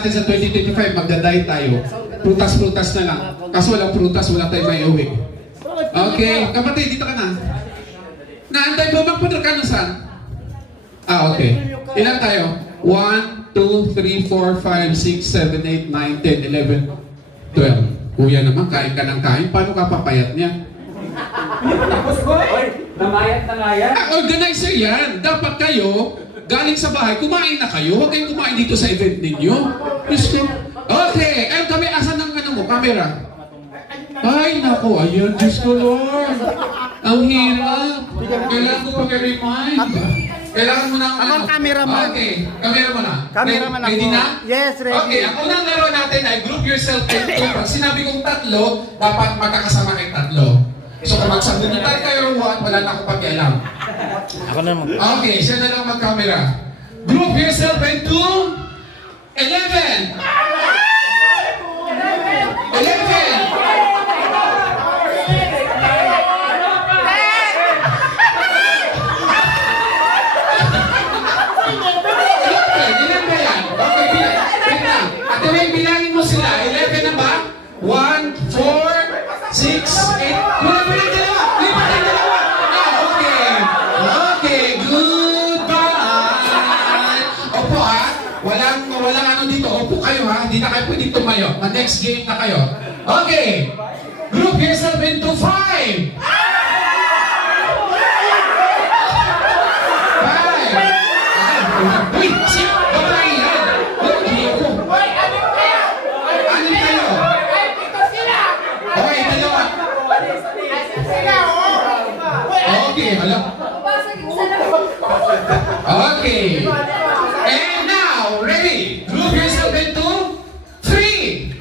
natin sa 2025, magda-diet tayo. Prutas-prutas na lang. Kaso walang prutas, wala tayong may uwi. Okay, kapatid, dito ka na. Naantay po, magpadal ka na saan? Okay. Ilan tayo? 1, 2, 3, 4, 5, 6, 7, 8, 9, 10, 11, 12. Kuya naman, kain ka ng kain. Paano ka papayat niya? Namayat na nga yan. Organizer yan. Dapat kayo, galing sa bahay, kumain na kayo. Huwag kayong kumain dito sa event ninyo. Okay. Ayun kami, asan ang mo, camera? Ay, naku, ayun, Diyos ko, Lord. Ang hirap. Kailangan ko pag-remind. Kailangan mo na ang cameraman. Okay, camera mo na. Cameraman ako. Ready na? Yes, ready. Okay, ang unang laro natin ay group yourself into. Pag sinabi kong tatlo, dapat magkakasama kayong tatlo. So kung magsabunutan kayo, wala na akong pakialam. Ako na mag... Okay, siya na lang mag-camera. Group yourself into 11! 11! Bilangin mo sila. 11 na ba? 1, 4, 6, 8. Wala pa yung dalawa. Lima na yung dalawa. Okay. Okay. Goodbye. Opo ha. Walang ano dito. Opo kayo ha. Hindi na kayo pwedeng tumayo. Next game na kayo. Okay. Group yourself into 5. 5. Wait. Babae yan. Hindi ako. Okay, dalawa. Okay, hala. Okay. And now, ready? Group yourself into 3.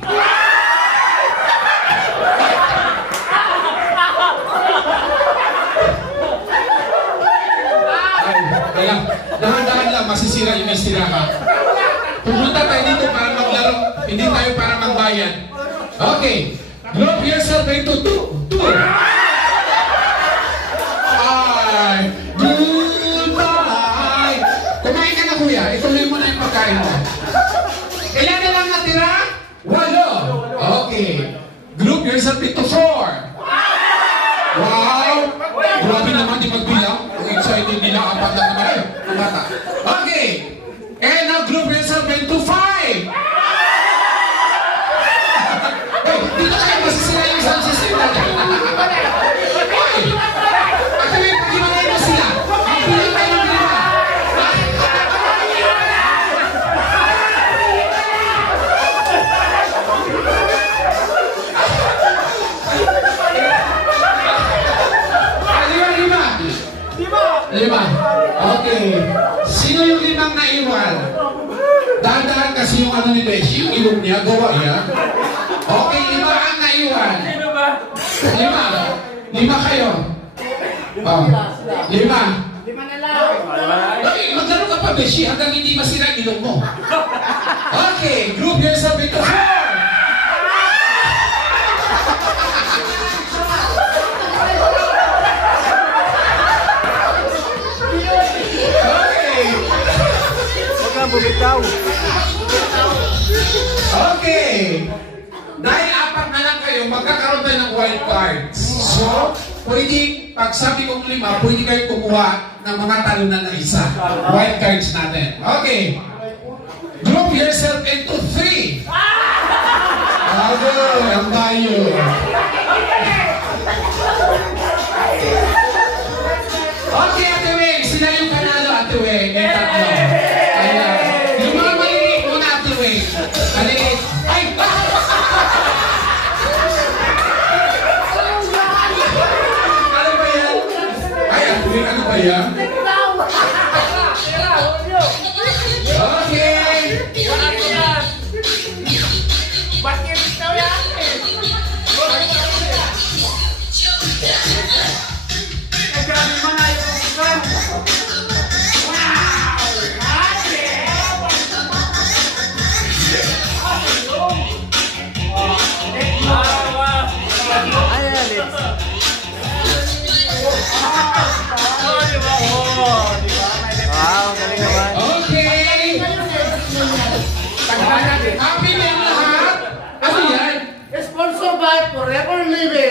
Dahan-dahan lang, masisira yung istira ka. Pupunta tayo dito para maglaro, hindi tayo para magbayad. Okay. Group yourself into 2. 2. Ay, goodbye. Kumain ka na kuya. Ituloy mo na yung pagkain mo. Ilan na lang natira? 8. Okay. Group yourself into 4. Wow. Grabe naman yung magbilang. Kung excited nila, 4 lang naman kayo. Ang bata. Okay. And now group yourself into 5. Dito kayo masisira yung sound system natin. Okay. At kami, pag-imanay mo sila. Ang bilang tayo ng bilang. Lima. Okay. Sino yung 5 naiwan? Dahan-dahan kasi yung ano ni Beshi, yung ilong niya, gawa yan. Okay, 5 ang naiwan. 5 kayo. 5. 5 na lang. Okay, maglaro ka pa, Beshi, hanggang hindi masira ang ilong mo. Okay, group yourself into 4. Bumitaw. Okay. Dahil 4 na lang kayo, magkakaroon tayo ng wild cards. So, pwede, pag sabi kong 5, pwede kayo kumuha ng mga talunan na isa. Wild cards natin. Okay. Group yourself into 3. Okay, ang tayo. Okay, Ate Weng. Sila yung panalo, Ate Weng. Yung tatlo. Yung mga maliliit muna, Ate Weng. Maliliit. Ay! Ano ba yan? Ay, Ate Weng, ano ba yan? Okay! Bakit ikaw yan? Nagkabi mga yung wow! forever living.